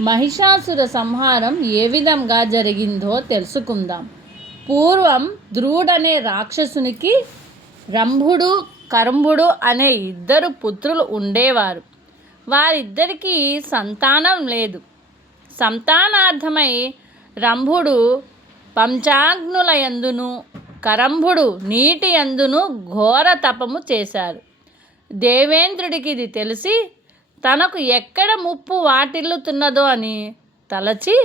మహిషాసుర సంహారం ఏ విధంగా జరిగిందో తెలుసుకుందాం. పూర్వం ధ్రువుడనే రాక్షసునికి రంభుడు కరంభుడు అనే ఇద్దరు పుత్రులు ఉండేవారు. వారిద్దరికీ సంతానం లేదు. సంతానార్థమై రంభుడు పంచాగ్నులయందును కరంభుడు నీటి యందును ఘోర తపము చేశారు. దేవేంద్రుడికి ఇది తెలిసి తనకు ఎక్కడ ముప్పు వాటిల్లుతున్నదో అని తలచి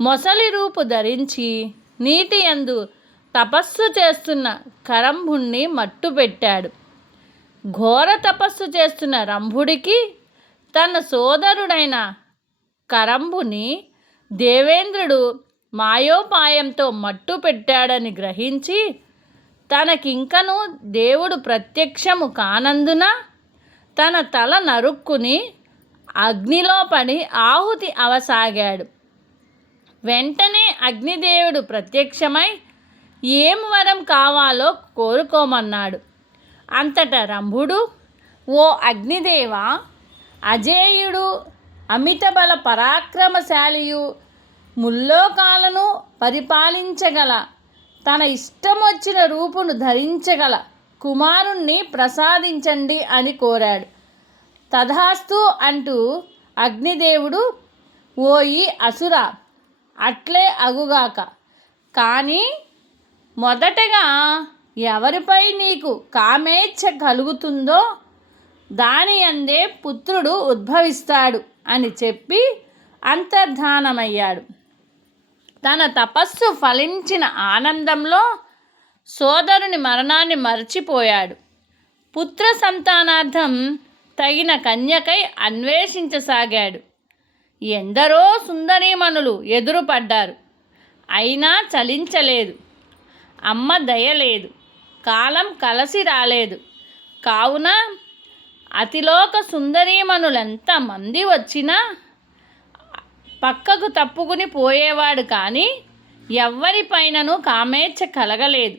మొసలి రూపు ధరించి నీటి ఎందు తపస్సు చేస్తున్న కరంభుణ్ణి మట్టు పెట్టాడు. ఘోర తపస్సు చేస్తున్న రంభుడికి తన సోదరుడైన కరంభుని దేవేంద్రుడు మాయోపాయంతో మట్టు పెట్టాడని గ్రహించి తనకింకను దేవుడు ప్రత్యక్షము కానందున తన తల నరుక్కుని అగ్నిలో పడి ఆహుతి అవసాగాడు. వెంటనే అగ్నిదేవుడు ప్రత్యక్షమై ఏం వరం కావాలో కోరుకోమన్నాడు. అంతట రంభుడు ఓ అగ్నిదేవ అజేయుడు అమిత బల పరాక్రమశాలియు ముల్లోకాలను పరిపాలించగల తన ఇష్టం వచ్చిన రూపును ధరించగల కుమారుణ్ణి ప్రసాదించండి అని కోరాడు. తథాస్తు అంటూ అగ్నిదేవుడు ఓయి అసుర అట్లే అగుగాక. కానీ మొదటగా ఎవరిపై నీకు కామేచ్ఛ కలుగుతుందో దాని అందే పుత్రుడు ఉద్భవిస్తాడు అని చెప్పి అంతర్ధానమయ్యాడు. తన తపస్సు ఫలించిన ఆనందంలో సోదరుని మరణాన్ని మర్చిపోయాడు. పుత్ర సంతానార్థం తగిన కన్యకై అన్వేషించసాగాడు. ఎందరో సుందరీమణులు ఎదురుపడ్డారు. అయినా చలించలేదు. అమ్మ దయలేదు. కాలం కలసి రాలేదు. కావున అతిలోక సుందరీమణులెంత మంది వచ్చినా పక్కకు తప్పుకుని పోయేవాడు కానీ ఎవ్వరిపైనను కామేచ్ఛ కలగలేదు.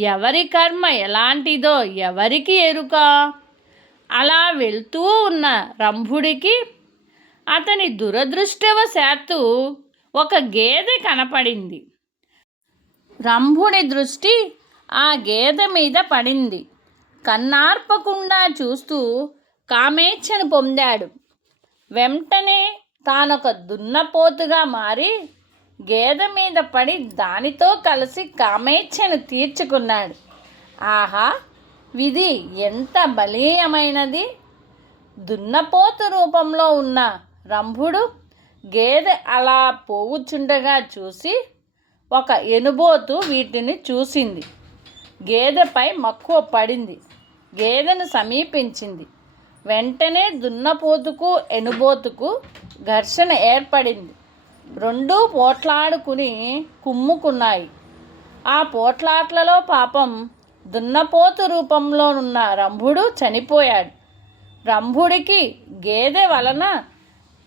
ఎవరి కర్మ ఎలాంటిదో ఎవరికి ఎరుక? అలా వెళ్తూ ఉన్న రంభుడికి అతని దురదృష్టవశాత్తు ఒక గేదె కనపడింది. రంభుడి దృష్టి ఆ గేదె మీద పడింది. కన్నార్పకుండా చూస్తూ కామేచ్ఛను పొందాడు. వెంటనే తానొక దున్నపోతుగా మారి గేదె మీద పడి దానితో కలిసి కామేచ్ఛను తీర్చుకున్నాడు. ఆహా! విధి ఎంత బలీయమైనది? దున్నపోతు రూపంలో ఉన్న రంభుడు గేదె అలా పోవుచుండగా చూసి ఒక ఎనుబోతు వీటిని చూసింది. గేదెపై మక్కువ పడింది. గేదెను సమీపించింది. వెంటనే దున్నపోతుకు ఎనుబోతుకు ఘర్షణ ఏర్పడింది. రెండూ పోట్లాడుకుని కుమ్ముకున్నాయి. ఆ పోట్లాట్లలో పాపం దున్నపోతు రూపంలో ఉన్న రంభుడు చనిపోయాడు. రంభుడికి గేదె వలన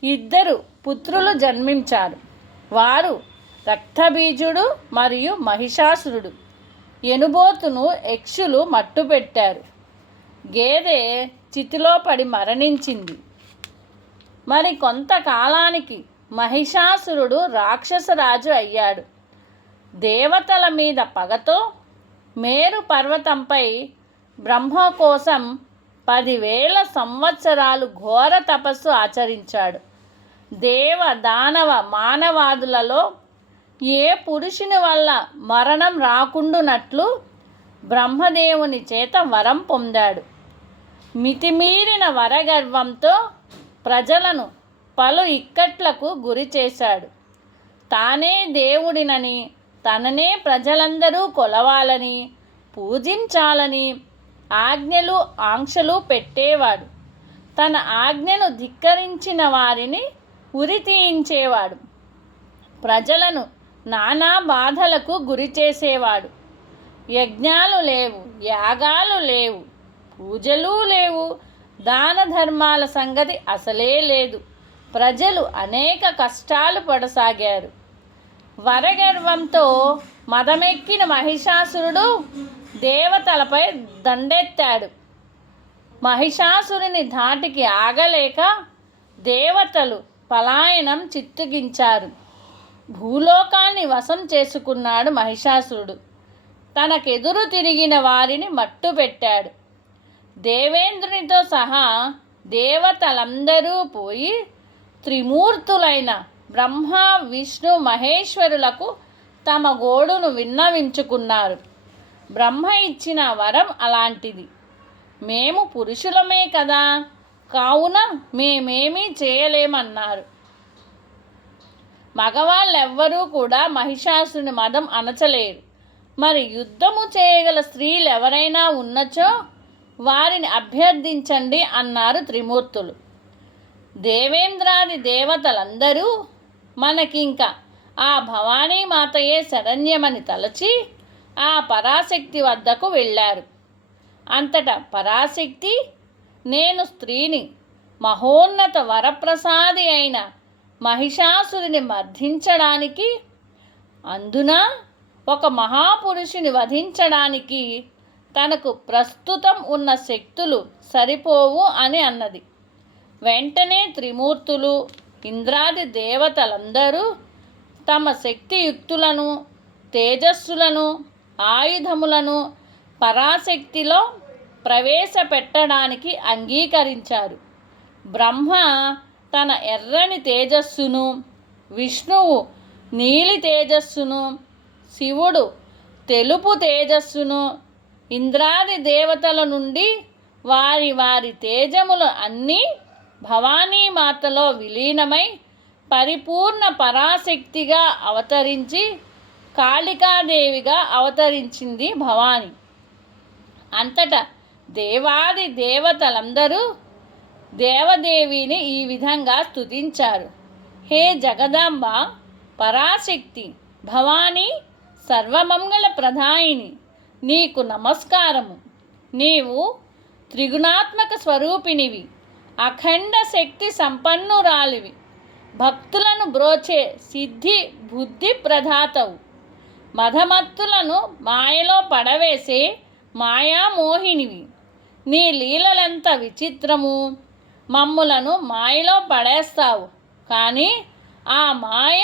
ఇద్దరు పుత్రులు జన్మించారు. వారు రక్తబీజుడు మరియు మహిషాసురుడు. ఎనుబోతును యక్షులు మట్టుపెట్టారు. గేదె చితిలో పడి మరణించింది. మరి కొంతకాలానికి మహిషాసురుడు రాక్షసరాజు అయ్యాడు. దేవతల మీద పగతో మేరు పర్వతంపై బ్రహ్మ కోసం పదివేల సంవత్సరాలు ఘోర తపస్సు ఆచరించాడు. దేవ దానవ మానవాదులలో ఏ పురుషుని వల్ల మరణం రాకుండునట్లు బ్రహ్మదేవుని చేత వరం పొందాడు. మితిమీరిన వరగర్వంతో ప్రజలను పలు ఇక్కట్లకు గురి చేశాడు తానే దేవుడినని తననే ప్రజలందరూ కొలవాలని పూజించాలని ఆజ్ఞలు ఆంక్షలు పెట్టేవాడు. తన ఆజ్ఞను ధిక్కరించిన వారిని ఉరి తీయించేవాడు. ప్రజలను నానా బాధలకు గురి చేసేవాడు. యజ్ఞాలు లేవు యాగాలు లేవు పూజలు లేవు దాన ధర్మాల సంగతి అసలే లేదు. ప్రజలు అనేక కష్టాలు పడసాగారు. వరగర్వంతో మదమెక్కిన మహిషాసురుడు దేవతలపై దండెత్తాడు. మహిషాసురుని ధాటికి ఆగలేక దేవతలు పలాయనం చిత్తగించారు. భూలోకాన్ని వశం చేసుకున్నాడు మహిషాసురుడు. తనకెదురు తిరిగిన వారిని మట్టు పెట్టాడు దేవేంద్రునితో సహా దేవతలందరూ పోయి త్రిమూర్తులైన బ్రహ్మ విష్ణు మహేశ్వరులకు తమ గోడును విన్నవించుకున్నారు. బ్రహ్మ ఇచ్చిన వరం అలాంటిది. మేము పురుషులమే కదా. కావున మేమేమీ చేయలేమన్నారు. మగవాళ్ళెవ్వరూ కూడా మహిషాసుని మదం అనచలేరు. మరి యుద్ధము చేయగల స్త్రీలు ఎవరైనా ఉన్నచో వారిని అభ్యర్థించండి అన్నారు త్రిమూర్తులు. దేవేంద్రాది దేవతలందరూ మనకింక. ఆ భవానీ మాతయే శరణ్యమని తలచి ఆ పరాశక్తి వద్దకు వెళ్ళారు. అంతటా పరాశక్తి నేను స్త్రీని మహోన్నత వరప్రసాది అయిన మహిషాసురుని మర్ధించడానికి అందున ఒక మహాపురుషుని వధించడానికి తనకు ప్రస్తుతం ఉన్న శక్తులు సరిపోవు అని అన్నది. వెంటనే త్రిమూర్తులు ఇంద్రాది దేవతలందరూ తమ శక్తియుక్తులను తేజస్సులను ఆయుధములను పరాశక్తిలో ప్రవేశపెట్టడానికి అంగీకరించారు. బ్రహ్మ తన ఎర్రని తేజస్సును విష్ణువు నీలి తేజస్సును శివుడు తెలుపు తేజస్సును ఇంద్రాది దేవతల నుండి వారి వారి తేజములు అన్నీ భవానీమాతలో విలీనమై పరిపూర్ణ పరాశక్తిగా అవతరించి కాళికాదేవిగా అవతరించింది భవాని. అంతటా దేవాది దేవతలందరూ దేవదేవిని ఈ విధంగా స్తుతించారు. హే జగదాంబ పరాశక్తి భవానీ సర్వమంగళ ప్రధాయిని నీకు నమస్కారము. నీవు త్రిగుణాత్మక స్వరూపినివి. అఖండ శక్తి సంపన్నురాలివి. భక్తులను బ్రోచే సిద్ధి బుద్ధి ప్రధాతవు. మధమత్తులను మాయలో పడవేసే మాయామోహినివి. నీ లీలలెంత విచిత్రము! మమ్ములను మాయలో పడేస్తావు. కానీ ఆ మాయ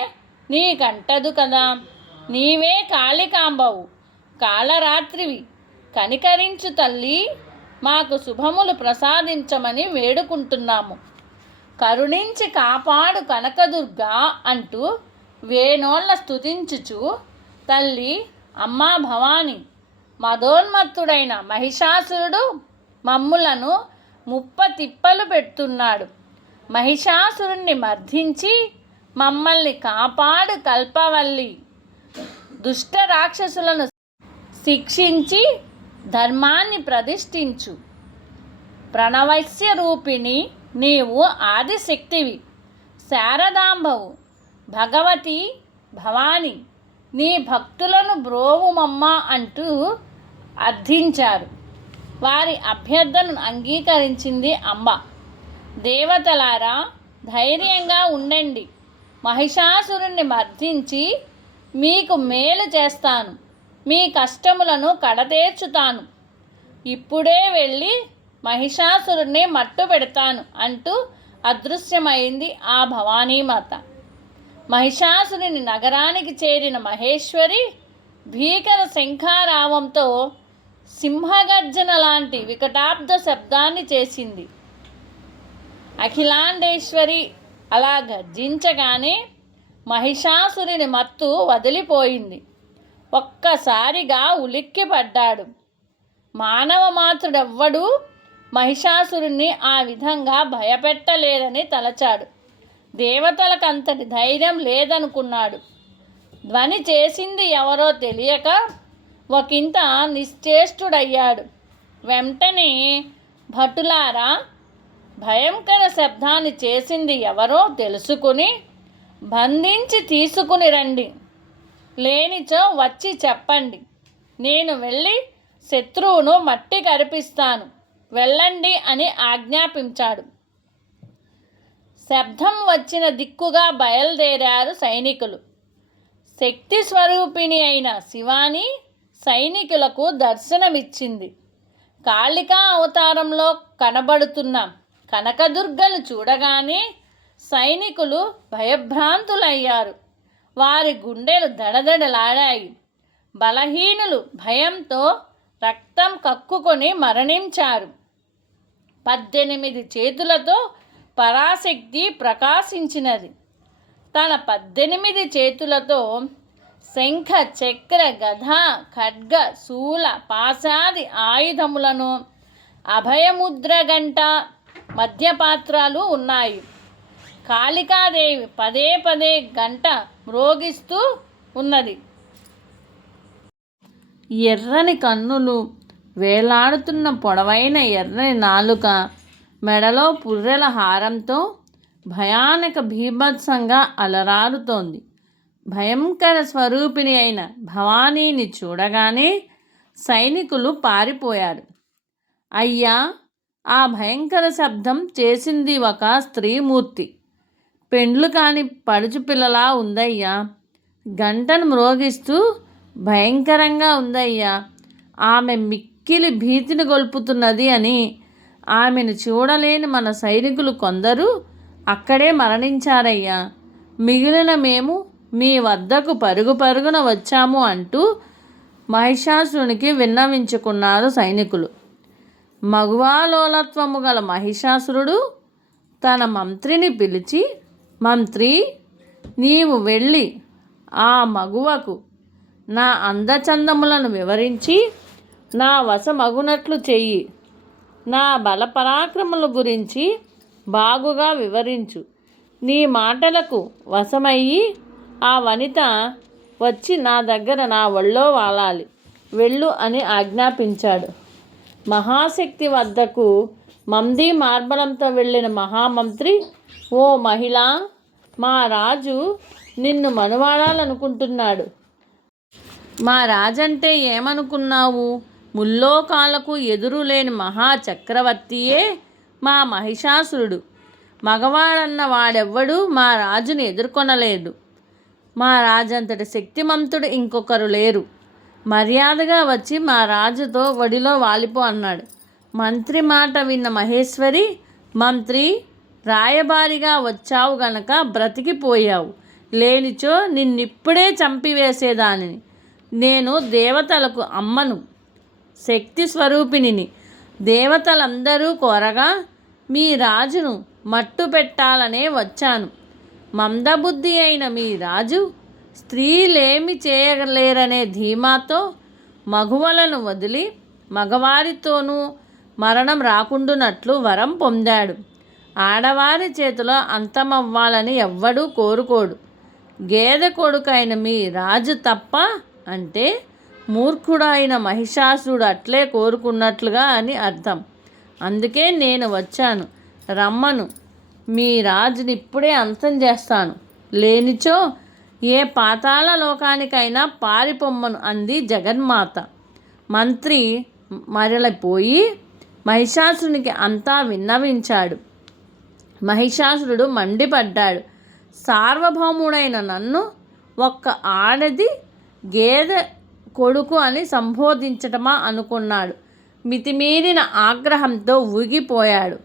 నీకంటదు కదా! నీవే కాళికాంబవు. కాళరాత్రివి. కనికరించు తల్లి! మాకు శుభములు ప్రసాదించమని వేడుకుంటున్నాము. కరుణించి కాపాడు కనకదుర్గా అంటూ వేణోళ్ళ స్తుతించుచు తల్లి అమ్మా భవాని మదోన్మత్తుడైన మహిషాసురుడు మమ్ములను ముప్ప తిప్పలు పెడుతున్నాడు. మహిషాసురుణ్ణి మర్ధించి మమ్మల్ని కాపాడు కల్పవల్లి దుష్ట రాక్షసులను శిక్షించి ధర్మాన్ని ప్రతిష్ఠించు. ప్రణవైశ్య రూపిణి నీవు ఆదిశక్తివి. శారదాంబవు భగవతి భవాని నీ భక్తులను బ్రోవుమమ్మ అంటూ అర్థించారు. వారి అభ్యర్థనను అంగీకరించింది అంబ. దేవతలారా ధైర్యంగా ఉండండి. మహిషాసురుణ్ణి మర్దించి మీకు మేలు చేస్తాను. మీ కష్టములను కడతేర్చుతాను. ఇప్పుడే వెళ్ళి మహిషాసురుణ్ణి మట్టు పెడతాను అంటూ అదృశ్యమైంది ఆ భవానీమాత మహిషాసురుని నగరానికి చేరిన మహేశ్వరి భీకర శంఖారావంతో సింహగర్జన లాంటి వికటాబ్ద శబ్దాన్ని చేసింది. అఖిలాండేశ్వరి అలా గర్జించగానే మహిషాసురుని మత్తు వదిలిపోయింది. ఒక్కసారిగా ఉలిక్కిపడ్డాడు. మానవ మాతృడెవ్వడూ మహిషాసురుణ్ణి ఆ విధంగా భయపెట్టలేదని తలచాడు. దేవతలకంతటి ధైర్యం లేదనుకున్నాడు. ధ్వని చేసింది ఎవరో తెలియక ఒకంత నిశ్చేష్టుడయ్యాడు. వెంటనే భటులారా భయంకర శబ్దాన్ని చేసింది ఎవరో తెలుసుకుని బంధించి తీసుకుని రండి. లేనిచో వచ్చి చెప్పండి. నేను వెళ్ళి శత్రువును మట్టి కరిపిస్తాను. వెళ్ళండి అని ఆజ్ఞాపించాడు. శబ్దం వచ్చిన దిక్కుగా బయలుదేరారు సైనికులు. శక్తి స్వరూపిణి అయిన శివాని సైనికులకు దర్శనమిచ్చింది. కాళికా అవతారంలో కనబడుతున్న కనకదుర్గను చూడగానే సైనికులు భయభ్రాంతులయ్యారు. వారి గుండెలు దడదడలాడాయి. బలహీనులు భయంతో రక్తం కక్కుకొని మరణించారు. పద్దెనిమిది చేతులతో పరాశక్తి ప్రకాశించినది. తన పద్దెనిమిది చేతులతో శంఖ చక్ర గధ ఖడ్గ శూల పాశాది ఆయుధములను అభయముద్ర గంట మద్యపాత్రాలు ఉన్నాయి. కాళికాదేవి పదే పదే గంట మ్రోగిస్తూ ఉన్నది. ఎర్రని కన్నులు వేలాడుతున్న పొడవైన ఎర్రని నాలుక మెడలో పుర్రెల హారంతో భయానక భీభత్సంగా అలరారుతోంది. భయంకర స్వరూపిణి అయిన భవానీని చూడగానే సైనికులు పారిపోయారు. అయ్యా ఆ భయంకర శబ్దం చేసింది ఒక స్త్రీమూర్తి. పెండ్లు కాని పడుచు పిల్లలా ఉందయ్యా. గంటను మ్రోగిస్తూ భయంకరంగా ఉందయ్యా. ఆమె మిక్కిలి భీతిని గొల్పుతున్నది అని ఆమెను చూడలేని మన సైనికులు కొందరు అక్కడే మరణించారయ్యా. మిగిలిన మేము మీ వద్దకు పరుగు పరుగున వచ్చాము అంటూ మహిషాసురునికి విన్నవించుకున్నారు సైనికులు. మగువాలోలత్వము గల మహిషాసురుడు తన మంత్రిని పిలిచి మంత్రి నీవు వెళ్ళి ఆ మగువకు నా అందచందములను వివరించి నా వశమగునట్లు చెయ్యి. నా బలపరాక్రముల గురించి బాగుగా వివరించు. నీ మాటలకు వశమయ్యి ఆ వనిత వచ్చి నా దగ్గర నా ఒళ్ళో వాలాలి. వెళ్ళు అని ఆజ్ఞాపించాడు. మహాశక్తి వద్దకు మంది మార్బలంతో వెళ్ళిన మహామంత్రి ఓ మహిళ మా రాజు నిన్ను మనువాడాలనుకుంటున్నాడు. మా రాజంటే ఏమనుకున్నావు? ముల్లోకాలకు ఎదురులేని మహాచక్రవర్తియే మహా చక్రవర్తియే మా మహిషాసురుడు. మగవాడన్న వాడెవ్వడూ మా రాజుని ఎదుర్కొనలేదు. మా రాజంతటి శక్తిమంతుడు ఇంకొకరు లేరు. మర్యాదగా వచ్చి మా రాజుతో ఒడిలో వాలిపో అన్నాడు. మంత్రి మాట విన్న మహేశ్వరి మంత్రి రాయబారిగా వచ్చావు గనక బ్రతికిపోయావు. లేనిచో నిన్నిప్పుడే చంపివేసేదానిని. నేను దేవతలకు అమ్మను శక్తి స్వరూపిణిని. దేవతలందరూ కోరగా మీ రాజును మట్టు పెట్టాలనే వచ్చాను. మందబుద్ధి అయిన మీ రాజు స్త్రీలేమి చేయలేరనే ధీమాతో మగువలను వదిలి మగవారితోనూ మరణం రాకుండునట్లు వరం పొందాడు. ఆడవారి చేతిలో అంతమవ్వాలని ఎవ్వడూ కోరుకోడు. గేదె కొడుకైన మీ రాజు తప్ప అంటే మూర్ఖుడైన మహిషాసుడు అట్లే కోరుకున్నట్లుగా అని అర్థం. అందుకే నేను వచ్చాను. రమ్మను. మీ రాజుని ఇప్పుడే అంతం చేస్తాను. లేనిచో ఏ పాతాళ లోకానికైనా పారిపొమ్మను అంది జగన్మాత. మంత్రి మరలిపోయి మహిషాసునికి అంతా విన్నవించాడు. మహిషాసురుడు మండిపడ్డాడు. సార్వభౌముడైన నన్ను ఒక్క ఆడది గేదె కొడుకు అని సంబోధించటమా అనుకున్నాడు. మితిమీరిన ఆగ్రహంతో ఊగిపోయాడు.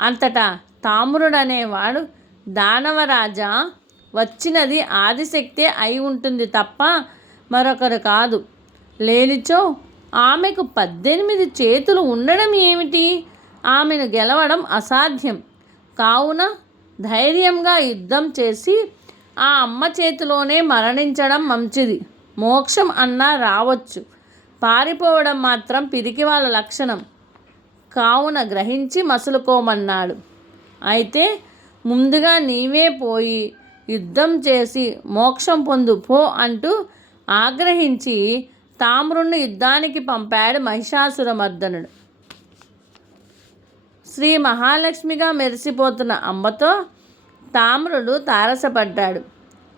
అంతటా తామ్రుడనేవాడు దానవరాజా వచ్చినది ఆదిశక్తే అయి ఉంటుంది తప్ప మరొకరు కాదు. లేనిచో ఆమెకు పద్దెనిమిది చేతులు ఉండడం ఏమిటి? ఆమెను గెలవడం అసాధ్యం. కావున ధైర్యంగా యుద్ధం చేసి ఆ అమ్మ చేతిలోనే మరణించడం మంచిది. మోక్షం అన్నా రావచ్చు. పారిపోవడం మాత్రం పిరికి వాళ్ళ లక్షణం. కావున గ్రహించి మసులుకోమన్నాడు. అయితే ముందుగా నీవే పోయి యుద్ధం చేసి మోక్షం పొందు పో అంటూ ఆగ్రహించి తామ్రుణ్ణి యుద్ధానికి పంపాడు మహిషాసురమర్దనుడు. శ్రీ మహాలక్ష్మిగా మెరిసిపోతున్న అమ్మతో తామ్రుడు తారసపడ్డాడు.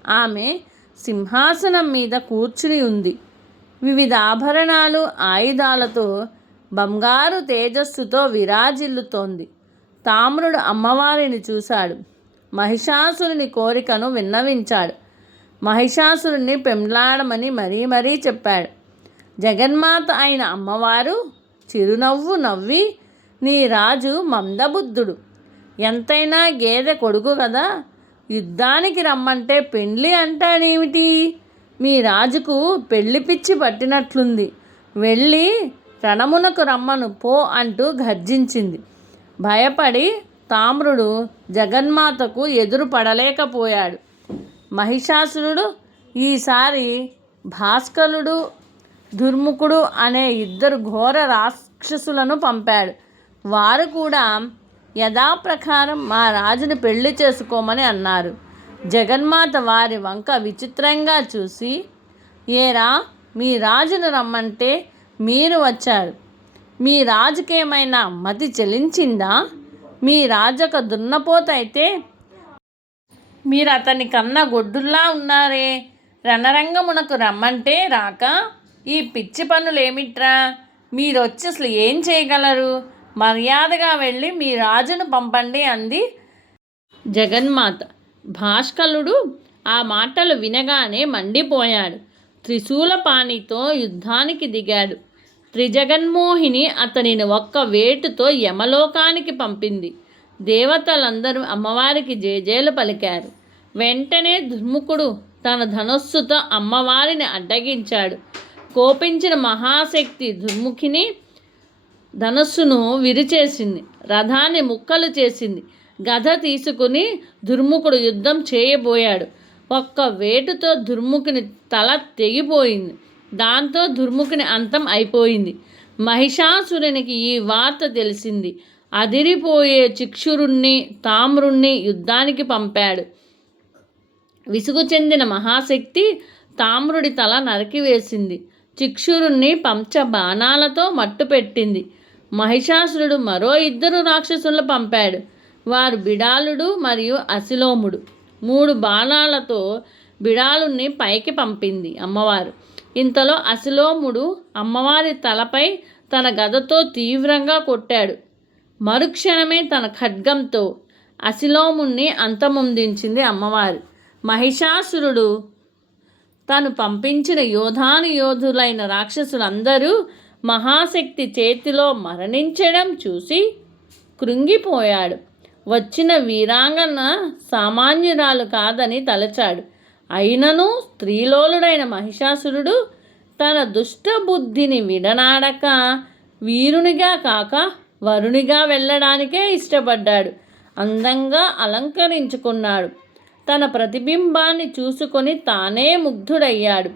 ఆమె సింహాసనం మీద కూర్చుని ఉంది. వివిధ ఆభరణాలు ఆయుధాలతో బంగారు తేజస్సుతో విరాజిల్లుతోంది. తామ్రుడు అమ్మవారిని చూశాడు. మహిషాసురుని కోరికను విన్నవించాడు. మహిషాసురుణ్ణి పెండ్లాడమని మరీ మరీ చెప్పాడు. జగన్మాత అయిన అమ్మవారు చిరునవ్వు నవ్వి నీ రాజు మందబుద్ధుడు. ఎంతైనా గేదె కొడుకు కదా యుద్ధానికి రమ్మంటే పెండ్లి అంటాడేమిటి? మీ రాజుకు పెళ్ళి పిచ్చి పట్టినట్లుంది. వెళ్ళి రణమునకు రమ్మను పో అంటూ గర్జించింది. భయపడి తామ్రుడు జగన్మాతకు ఎదురు పడలేకపోయాడు. మహిషాసురుడు ఈసారి భాస్కరుడు దుర్ముఖుడు అనే ఇద్దరు ఘోర రాక్షసులను పంపాడు. వారు కూడా యథాప్రకారం మా రాజుని పెళ్ళి చేసుకోమని అన్నారు. జగన్మాత వారి వంక విచిత్రంగా చూసి ఏరా మీ రాజును రమ్మంటే మీరు వచ్చారు. మీ రాజుకేమైనా మతి చెలించిందా? మీ రాజొక దున్నపోతైతే మీరు అతని కన్న గొడ్డుల్లా ఉన్నారే. రణరంగమునకు రమ్మంటే రాక ఈ పిచ్చి పనులేమిట్రా? మీరొచ్చి అసలు ఏం చేయగలరు? మర్యాదగా వెళ్ళి మీ రాజును పంపండి అంది జగన్మాత. భాష్కలుడు ఆ మాటలు వినగానే మండిపోయాడు. త్రిశూలపాణితో యుద్ధానికి దిగాడు. త్రిజగన్మోహిని అతనిని ఒక్క వేటుతో యమలోకానికి పంపింది. దేవతలందరూ అమ్మవారికి జేజేలు పలికారు. వెంటనే దుర్ముఖుడు తన ధనస్సుతో అమ్మవారిని అడ్డగించాడు. కోపించిన మహాశక్తి దుర్ముఖిని ధనస్సును విరిచేసింది. రథాన్ని ముక్కలు చేసింది. గద తీసుకుని దుర్ముఖుడు యుద్ధం చేయబోయాడు. ఒక్క వేటుతో దుర్ముఖుని తల తెగిపోయింది. దాంతో దుర్ముఖుని అంతం అయిపోయింది. మహిషాసురునికి ఈ వార్త తెలిసింది. అదిరిపోయే చిక్షురుణ్ణి తామ్రుణ్ణి యుద్ధానికి పంపాడు. విసుగు చెందిన మహాశక్తి తామ్రుడి తల నరికివేసింది. చిక్షురుణ్ణి పంచ బాణాలతో మట్టుపెట్టింది. మహిషాసురుడు మరో ఇద్దరు రాక్షసులను పంపాడు. వారు బిడాలుడు మరియు అసిలోముడు మూడు బాణాలతో బిడాలుని పైకి పంపింది అమ్మవారు. ఇంతలో అసిలోముడు అమ్మవారి తలపై తన గదతో తీవ్రంగా కొట్టాడు. మరుక్షణమే తన ఖడ్గంతో అసిలోముణ్ణి అంతమొందించింది అమ్మవారు. మహిషాసురుడు తను పంపించిన యోధాను యోధులైన రాక్షసులందరూ మహాశక్తి చేతిలో మరణించడం చూసి కృంగిపోయాడు. వచ్చిన వీరాంగన సామాన్యురాలు కాదని తలచాడు. అయినను స్త్రీలోలుడైన మహిషాసురుడు తన దుష్టబుద్ధిని విడనాడక వీరునిగా కాక వరునిగా వెళ్ళడానికే ఇష్టపడ్డాడు. అందంగా అలంకరించుకున్నాడు. తన ప్రతిబింబాన్ని చూసుకొని తానే ముగ్ధుడయ్యాడు.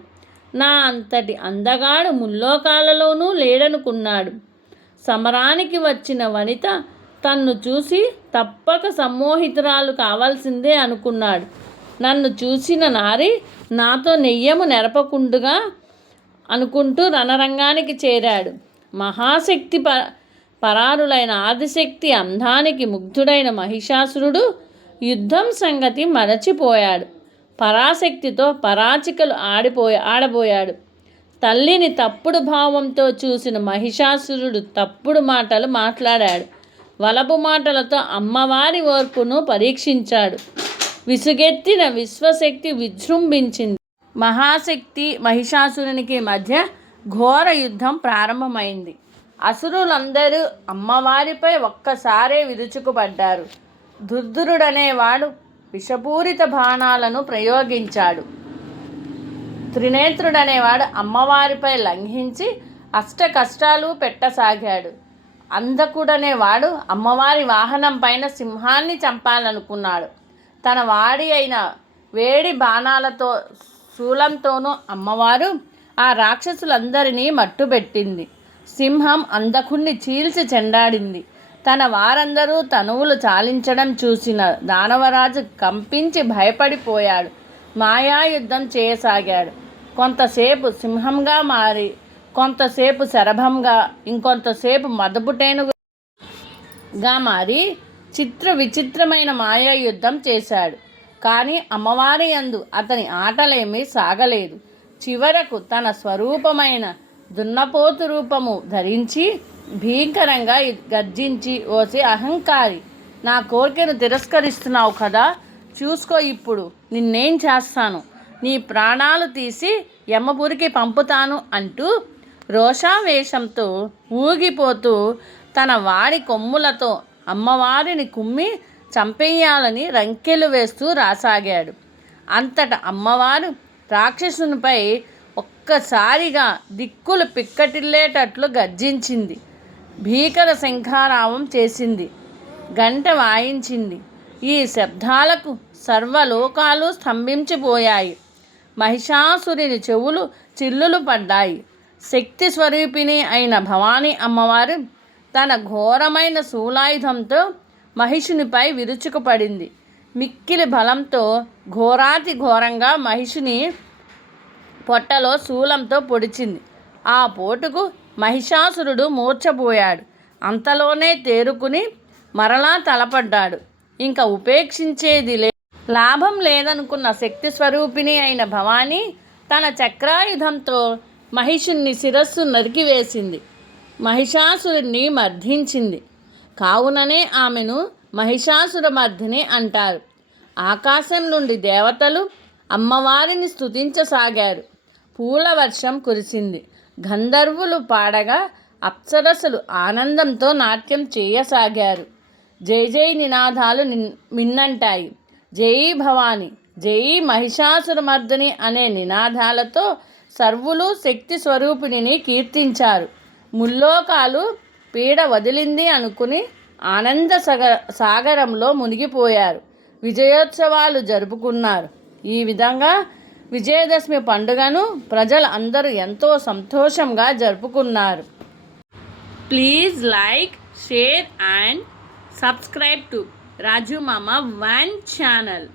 నా అంతటి అందగాడు ముల్లోకాలలోనూ లేడనుకున్నాడు. సమరానికి వచ్చిన వనిత తన్ను చూసి తప్పక సమ్మోహితురాలు కావాల్సిందే అనుకున్నాడు. నన్ను చూసిన నారి నాతో నెయ్యము నెరపకుండుగా అనుకుంటూ రణరంగానికి చేరాడు. మహాశక్తి ప పరారులైన ఆదిశక్తి అందానికి ముగ్ధుడైన మహిషాసురుడు యుద్ధం సంగతి మరచిపోయాడు. పరాశక్తితో పరాచికలు ఆడిపోయి ఆడబోయాడు. తల్లిని తప్పుడు భావంతో చూసిన మహిషాసురుడు తప్పుడు మాటలు మాట్లాడాడు. వలపు మాటలతో అమ్మవారి ఓర్పును పరీక్షించాడు. విసుగెత్తిన విశ్వశక్తి విజృంభించింది. మహాశక్తి మహిషాసురునికి మధ్య ఘోర యుద్ధం ప్రారంభమైంది. అసురులందరూ అమ్మవారిపై ఒక్కసారే విరుచుకుపడ్డారు. దుర్దురుడనేవాడు విషపూరిత బాణాలను ప్రయోగించాడు. త్రినేత్రుడనేవాడు అమ్మవారిపై లంఘించి అష్ట కష్టాలు పెట్టసాగాడు. అంధకుడనేవాడు అమ్మవారి వాహనం పైన సింహాన్ని చంపాలనుకున్నాడు. తన వాడి అయిన వేడి బాణాలతో శూలంతోనూ అమ్మవారు ఆ రాక్షసులందరినీ మట్టుబెట్టింది. సింహం అంధకుణ్ణి చీల్చి చెండాడింది. తన వారందరూ తనువులు చాలించడం చూసిన దానవరాజు కంపించి భయపడిపోయాడు. మాయాయుద్ధం చేయసాగాడు. కొంతసేపు సింహంగా మారి కొంతసేపు శరభంగా ఇంకొంతసేపు మదపుటేనుగా మారి చిత్ర విచిత్రమైన మాయాయుద్ధం చేశాడు. కానీ అమ్మవారి యందు అతని ఆటలేమీ సాగలేదు. చివరకు తన స్వరూపమైన దున్నపోతు రూపము ధరించి భీకరంగా గర్జించి ఓసే అహంకారి నా కోరికను తిరస్కరిస్తున్నావు కదా చూసుకో ఇప్పుడు నిన్నేం చేస్తాను? నీ ప్రాణాలు తీసి యమపురికి పంపుతాను అంటూ రోషావేశంతో ఊగిపోతూ తన వాడి కొమ్ములతో అమ్మవారిని కుమ్మి చంపేయాలని రంకెలు వేస్తూ రాసాగాడు. అంతట అమ్మవారు రాక్షసునిపై ఒక్కసారిగా దిక్కులు పిక్కటిల్లేటట్లు గర్జించింది. భీకర శంఖారావం చేసింది. గంట వాయించింది. ఈ శబ్దాలకు సర్వలోకాలు స్తంభించిపోయాయి. మహిషాసురుని చెవులు చిల్లులు పడ్డాయి. శక్తి స్వరూపిణి అయిన భవానీ అమ్మవారు తన ఘోరమైన శూలాయుధంతో మహిషునిపై విరుచుకుపడింది. మిక్కిలి బలంతో ఘోరాతి ఘోరంగా మహిషుని పొట్టలో శూలంతో పొడిచింది. ఆ పోటుకు మహిషాసురుడు మూర్ఛపోయాడు. అంతలోనే తేరుకుని మరలా తలపడ్డాడు. ఇంకా ఉపేక్షించేది లే లాభం లేదనుకున్న శక్తి స్వరూపిణి అయిన భవానీ తన చక్రాయుధంతో మహిషుణ్ణి శిరస్సు నరికివేసింది. మహిషాసురుణ్ణి మర్ధించింది. కావుననే ఆమెను మహిషాసురమర్ధిని అంటారు. ఆకాశం నుండి దేవతలు అమ్మవారిని స్తుతించసాగారు. పూల వర్షం కురిసింది. గంధర్వులు పాడగా అప్సరసులు ఆనందంతో నాట్యం చేయసాగారు. జై జై నినాదాలు నిన్ మిన్నంటాయి. జై భవాని జై మహిషాసురమర్దిని అనే నినాదాలతో సర్వులు శక్తి స్వరూపిణిని కీర్తించారు. ముల్లోకాలు పీడ వదిలింది అనుకుని ఆనంద సగ సాగరంలో మునిగిపోయారు. విజయోత్సవాలు జరుపుకున్నారు. ఈ విధంగా విజయదశమి పండుగను ప్రజలు అందరూ ఎంతో సంతోషంగా జరుపుకున్నారు. Please like share and subscribe to Raju Mama one channel.